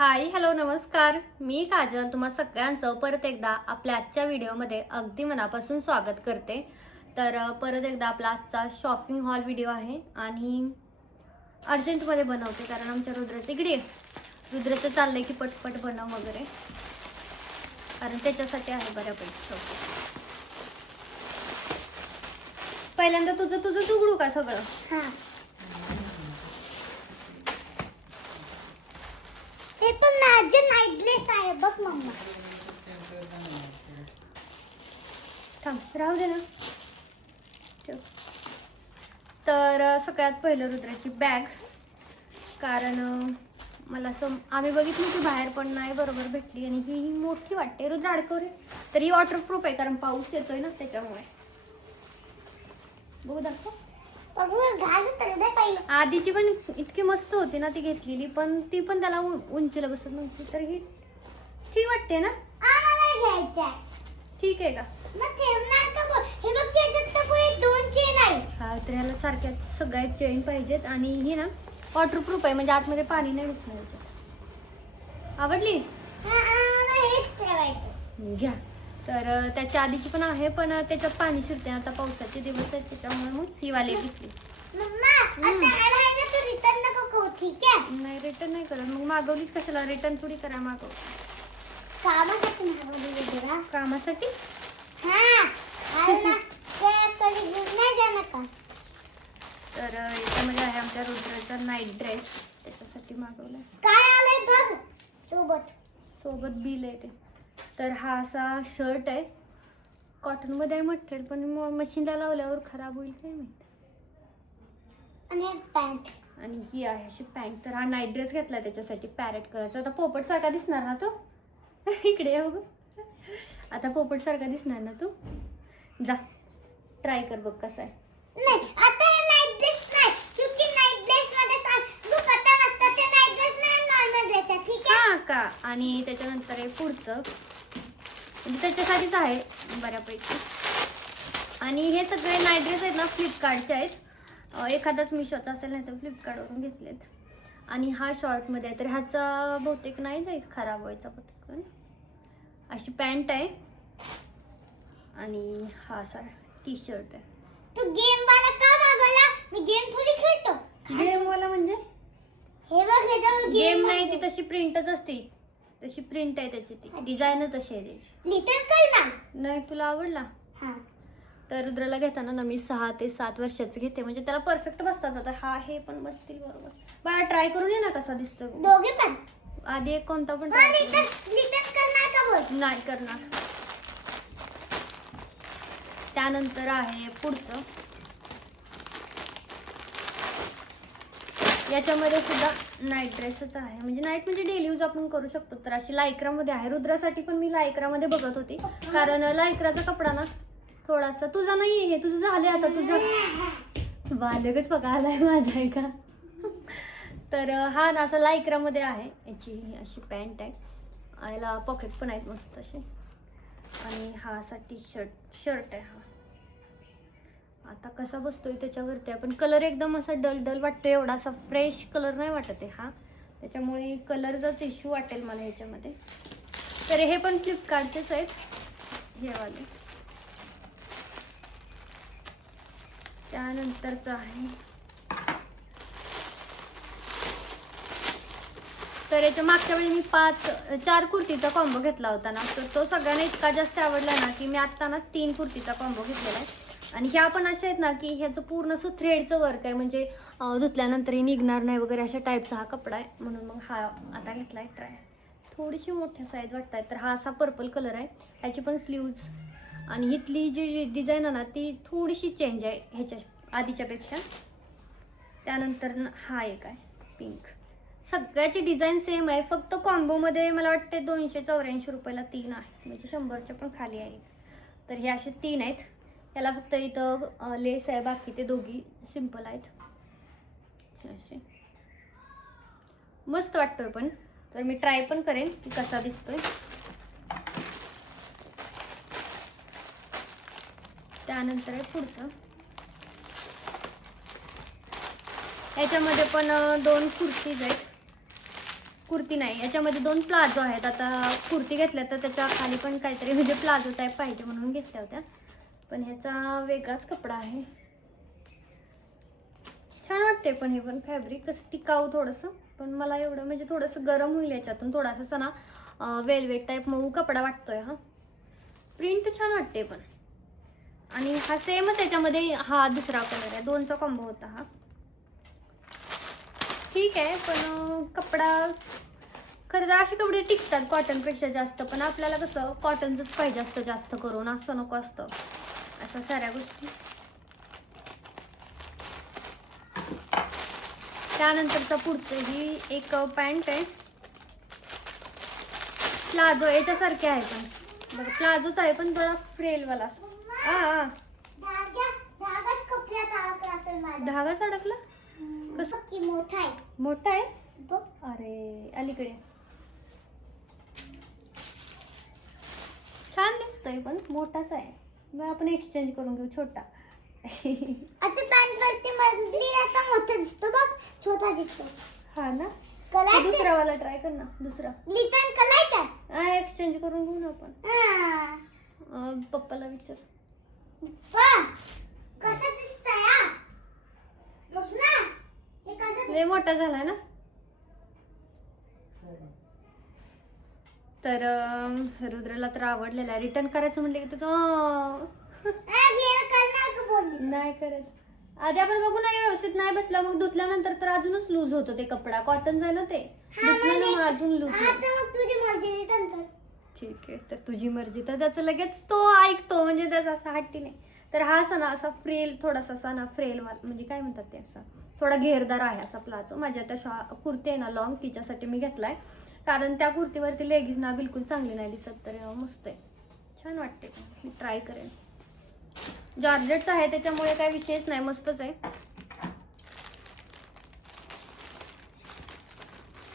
Hi hello नमस्कार. मी काजल तुम्हा सगळ्यांचं परत एकदा आपल्या आजच्या व्हिडिओमध्ये अगदी मनापासून स्वागत करते. तर परत एकदा आपला आजचा शॉपिंग हॉल व्हिडिओ आहे आणि अर्जंटमध्ये बनवते कारण आमच्या रुद्राचं इकडे रुद्राचं चाललंय की पटपट बनव वगैरे, कारण त्याच्यासाठी आहे बऱ्यापैकी शॉपिंग. पहिल्यांदा तुझं उघडू का सगळं? हां. ते पण माझे नाईटलेस आहे बघ मम्मा. थांब राहू दे ना. ठेव. तर सगळ्यात पहिलं रुद्राची बॅग, कारण मला असं आम्ही बघितली की बाहेर पण नाही बरोबर भेटली आणि ही मोठी वाटते. रुद्र अडकव रे. तर ही वॉटरप्रूफ आहे कारण पाऊस येतोय ना त्याच्यामुळे. बघू दाखव. बघू घाल तर दे पहिलं. आधीची पण इतकी मस्त होती ना ती घेतलेली, पण ती पण त्याला उंचीला बसत नव्हती. तर ही ठीक वाटते ना? आम्हाला घ्यायचं. ठीक आहे का? मग ठेवणार का बोल? हे बघ त्याच्यात तर पुढे 2 चेन आहे. हा, तर ह्याला सारख्या सगळ्या चेन पाहिजेत आणि ही ना वॉटरप्रूफ आहे म्हणजे आतमध्ये पाणी नाही घुसणार याच्यात. आवडली? आम्हाला हेच ठेवायचं. घ्या. तर त्याच्या आधीची पण आहे पण त्याच्यात पाणी शिरते. आता पावसाचे दिवस आहेत त्याच्यामुळे मग ही वाली घेतली. मम्मा आता ह्याला आहे ना तू रिटर्न नको करू, ठीक आहे? नाही रिटर्न नाही करत. मग मागवलीच कशाला? रिटर्न थोडी करा मागव. कामासाठी मागवली जरा. कामासाठी? हां. आहे ना. ते कधी घेऊन नाही जाणार का? तर याच्यामध्ये आहे आमच्या रुद्राचा नाईट ड्रेस, त्याच्यासाठी मागवला. काय आलंय बघ सोबत बिल आहे ते. तर हा असा शर्ट आहे, कॉटनमध्ये आहे मटेरियल, पण मशीनला लावल्यावर खराब होईल काय माहिती. आणि पॅन्ट. आणि ही आहे अशी पॅन्ट. तर हा नाईट ड्रेस घेतला त्याच्यासाठी पॅरेट कलरचा. आता पोपट सारखा दिसणार ना तो? इकडे ये बघ. आता पोपट सारखा दिसणार ना तू? जा ट्राय कर बघ कसा आहे. नाही आता हे नाईट ड्रेस नाही, क्योंकि नाईट ड्रेस मध्ये दुपट्टा नसतं. ते नाईट ड्रेस नाही, नॉर्मल ड्रेस आहे, ठीक आहे? हा का? आणि त्याच्यानंतर आहे पुढचं, म्हणजे त्याच्यासाठीच आहे बऱ्यापैकी. आणि हे सगळे नाईट ड्रेस आहेत ना फ्लिपकार्टचे आहेत. एखादाच मिशोचा असेल नाही तर फ्लिपकार्टवरून घेतलेत. आणि हा शॉर्टमध्ये आहे तर ह्याचा बहुतेक नाही जायचं, खराब व्हायचा पटकन. अशी पॅन्ट आहे आणि हा असा टी शर्ट आहे. तू गेम वाला का मागवला? मी गेम थोडी खेळतो. गेम वाला म्हणजे? हे बघ ह्याच्यावर गेम नाही, ती तशी प्रिंटच असते. तशी प्रिंट आहे त्याची, ती डिझाईन तशी आहे त्याची. लिटल कर ना. नाही तुला आवडला? हां. तर रुद्राला घेताना ना मी 6 ते 7 वर्षाचं घेते, म्हणजे त्याला परफेक्ट बसतात. आता हा हे पण बसतील बरोबर. बाळा ट्राय करून ये ना कसा दिसतोय. दोघे पण. आधी एक कोणता पण हां, try करून. लिटल करणार का बोल? नाही करणार. त्यानंतर आहे पुढचं, याच्यामध्ये सुद्धा नाईट ड्रेसच आहे, म्हणजे नाईट म्हणजे डेली यूज आपण करू शकतो. तर अशी लायक्रामध्ये आहे. रुद्रासाठी पण मी लायक्रामध्ये बघत होती, कारण लायक्राचा कपडा ना थोडासा, तुझा नाही हे तुझं झाले आता, तुझं बालकच बघा आलाय माझा आहे का. तर हा ना असा लायक्रामध्ये आहे. याची अशी पॅन्ट आहे, याला पॉकेट पण आहेत मस्त असे. आणि हा असा शर्ट आहे. हा आता कसा बसतोय त्याच्यावरती, आपण कलर एकदम असा डल वाटतोय, एवढा असा फ्रेश कलर नाही वाटत आहे हा, त्याच्यामुळे कलरचाच इश्यू वाटेल मला ह्याच्यामध्ये. तर हे पण फ्लिपकार्टचेच आहेत हे वाले. त्यानंतरचं आहे, तर याच्या मागच्या वेळी मी 4 कुर्तीचा कॉम्बो घेतला होता ना, तर तो सगळ्यांना इतका जास्त आवडला ना की मी आत्ता ना 3 कुर्तीचा कॉम्बो घेतलेला आहे. आणि ह्या पण अशा आहेत ना की ह्याचं पूर्ण असं थ्रेडचं वर्क आहे, म्हणजे धुतल्यानंतरही निघणार नाही वगैरे अशा टाईपचा हा कपडा आहे. म्हणून मग हा आता घेतला आहे ट्राय. थोडीशी मोठ्या साईज वाटत आहे. तर हा असा पर्पल कलर आहे, ह्याची पण स्लीव्ज. आणि इथली जी डिझाईन आहे ना ती थोडीशी चेंज आहे ह्याच्या आधीच्यापेक्षा. त्यानंतर हा एक आहे पिंक. सगळ्याची डिझाईन सेम आहे, फक्त कॉम्बोमध्ये मला वाटते 284 रुपयाला 3 आहे, म्हणजे 100च्या पण खाली आहे. तर हे असे 3 आहेत. याला फक्त इथं लेस आहे, बाकी ते दोघी सिंपल आहेत. असे मस्त वाटतोय पण, तर मी ट्राय पण करेन की कसा दिसतोय. त्यानंतर आहे पुढचं, याच्यामध्ये पण 2 कुर्तीज आहेत. कुर्ती नाही, याच्यामध्ये 2 प्लाझो आहेत. आता कुर्ती घेतल्या तर त्याच्या खाली पण काहीतरी म्हणजे प्लाझो टाईप पाहिजे म्हणून घेतल्या होत्या, पण ह्याचा वेगळाच कपडा आहे. छान वाटते पण हे पण फॅब्रिक कसं टिकाऊ थोडंसं, पण मला एवढं म्हणजे थोडंसं गरम होईल याच्यातून, थोडासा असं ना वेलवेट टाईप मऊ कपडा वाटतोय. हा प्रिंट छान वाटते पण, आणि हा सेमच त्याच्यामध्ये हा दुसरा कलर आहे, 2चा कॉम्बो होता हा. ठीक आहे, पण कपडा खरं तर असे कपडे टिकतात कॉटनपेक्षा जास्त, पण आपल्याला कसं कॉटनचंच पाहिजे असतं जास्त करून, असं नको असतं अशा साऱ्या गोष्टी. त्यानंतरचा पुढचं ही एक पॅन्ट आहे, प्लाझो याच्यासारखे आहे पण बघा, प्लाझोच आहे पण थोडा फ्रेलवाला. धागाच कपड्यात अडकला माझा. धागाच अडकला कसं? की मोठा आहे. मोठा आहे? बघ. अरे अलीकडे छान दिसतोय पण मोठाच आहे, मग आपण एक्सचेंज करून घेऊ छोटा. असं पॅन्ट वरती मधली आता मोठा दिसतो बघ, छोटा दिसतो. हा ना, कलर दुसरा वाला ट्राय कर ना, दुसरा लिटन कलरचा एक्सचेंज करून घेऊ ना आपण. पप्पाला विचार. कसं दिसतंय हा? बघ ना, हे कसं लय मोठा झालाय ना. तर रुद्रला तर आवडलेला आहे. रिटर्न करायचं म्हणलं की तो नाही करत. आधी आपण बघू नाही व्यवस्थित नाही बसला, मग धुतल्यानंतर तर अजूनच लूज होतो ते कपडा, कॉटन आहे ना ते, धुतल्यानं मग अजून लूज होतं. ठीक आहे, तर तुझी मर्जी. तर त्याचं लगेच तो ऐकतो, म्हणजे त्याचा असा हट्टी नाही. तर हा असा ना असा फ्रेल, थोडासा असा ना फ्रेल म्हणजे काय म्हणतात ते, असा थोडा घेरदार आहे असा प्लाझो. माझ्या त्या कुर्ती आहे ना लॉंग, तिच्यासाठी मी घेतलाय, कारण त्या कुर्तीवरती लेगीज ना बिलकुल चांगली नाही दिसत. तर मस्त आहे, छान वाटते, मी ट्राय करेन. जॉर्जेटचा आहे त्याच्यामुळे काही विशेष नाही, मस्तच आहे.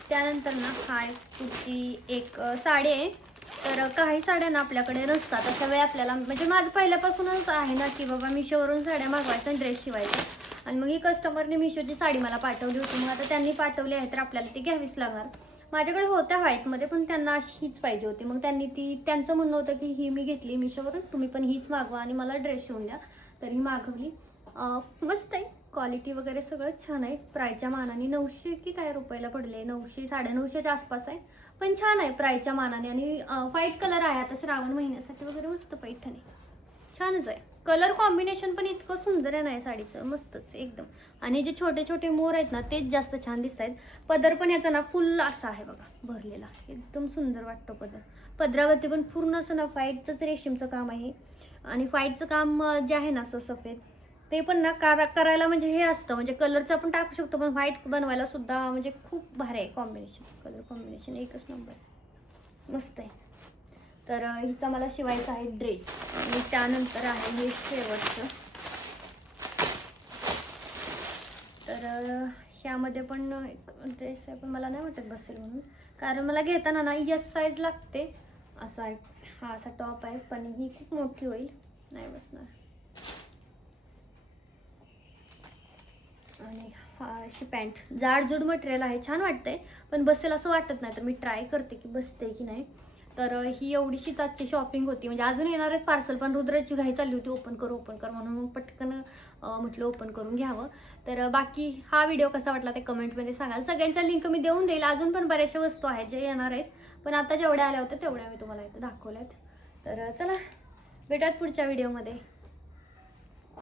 त्यानंतर ना हा कुर्ती एक साडी आहे. तर काही साड्या ना आपल्याकडे नसतात, अशा वेळी आपल्याला म्हणजे माझं पहिल्यापासूनच आहे ना की बाबा मिशोवरून साड्या मागवायच्या आणि ड्रेस शिवायचा. आणि मग ही कस्टमरने मिशोची साडी मला पाठवली होती, मग आता त्यांनी पाठवली आहे तर आपल्याला ती घ्यावीच लागणार. माझ्याकडे होत्या व्हाईटमध्ये, पण त्यांना अशी हीच पाहिजे होती, मग त्यांचं म्हणणं होतं की ही मी घेतली मिशोवरून, तुम्ही पण हीच मागवा आणि मला ड्रेस शिवून द्या. तर ही मागवली. मस्त आहे, क्वालिटी वगैरे सगळं छान आहे. प्राईसच्या मानाने 900 की काय रुपयाला पडले, 900 950च्या आसपास आहे, पण छान आहे प्राईसच्या मानाने. आणि व्हाईट कलर आहे, आता श्रावण महिन्यासाठी वगैरे मस्त पैठणी, छानच आहे. कलर कॉम्बिनेशन पण इतकं सुंदर आहे ना साडीचं, मस्तच एकदम. आणि जे छोटे छोटे मोर आहेत ना तेच जास्त छान दिसत आहेत. पदर पण याचा ना फुल असा आहे बघा, भरलेला, एकदम सुंदर वाटतो पदर. पदरावरती पण पूर्ण असं ना व्हाईटचंच रेशीमचं काम आहे. आणि व्हाईटचं काम जे आहे ना असं सफेद, ते पण ना करायला म्हणजे हे असतं, म्हणजे कलरचं आपण टाकू शकतो, पण व्हाईट बनवायला सुद्धा म्हणजे खूप भारी आहे कॉम्बिनेशन. कलर कॉम्बिनेशन एकच नंबर, मस्त आहे. तर हिचा मला शिवायचा आहे ड्रेस. आणि त्यानंतर आहे हे शेवटचं. तर ह्यामध्ये पण एक ड्रेस आहे, पण मला नाही वाटत बसेल म्हणून, कारण मला घेताना ना यस साईज लागते. असा आहे, हा असा टॉप आहे, पण ही खूप मोठी होईल, नाही बसणार. आणि हा अशी पॅन्ट, जाडजूड मटेरियल आहे, छान वाटतंय, पण बसेल असं वाटत नाही. तर मी ट्राय करते की बसते की नाही. तर ही एवढीशीच आजची शॉपिंग होती, म्हणजे अजून येणार आहेत पार्सल, पण रुद्राची घाई चालली होती ओपन कर म्हणून, मग पटकन म्हटलं ओपन करून घ्यावं. तर बाकी हा व्हिडिओ कसा वाटला ते कमेंटमध्ये सांगाल. सगळ्यांच्या लिंक मी देऊन देईल, अजून पण बऱ्याचशा वस्तू आहेत जे येणार आहेत, पण आता जेवढ्या आल्या होत्या तेवढ्या मी तुम्हाला इथं दाखवल्यात. तर चला भेटूयात पुढच्या व्हिडिओमध्ये.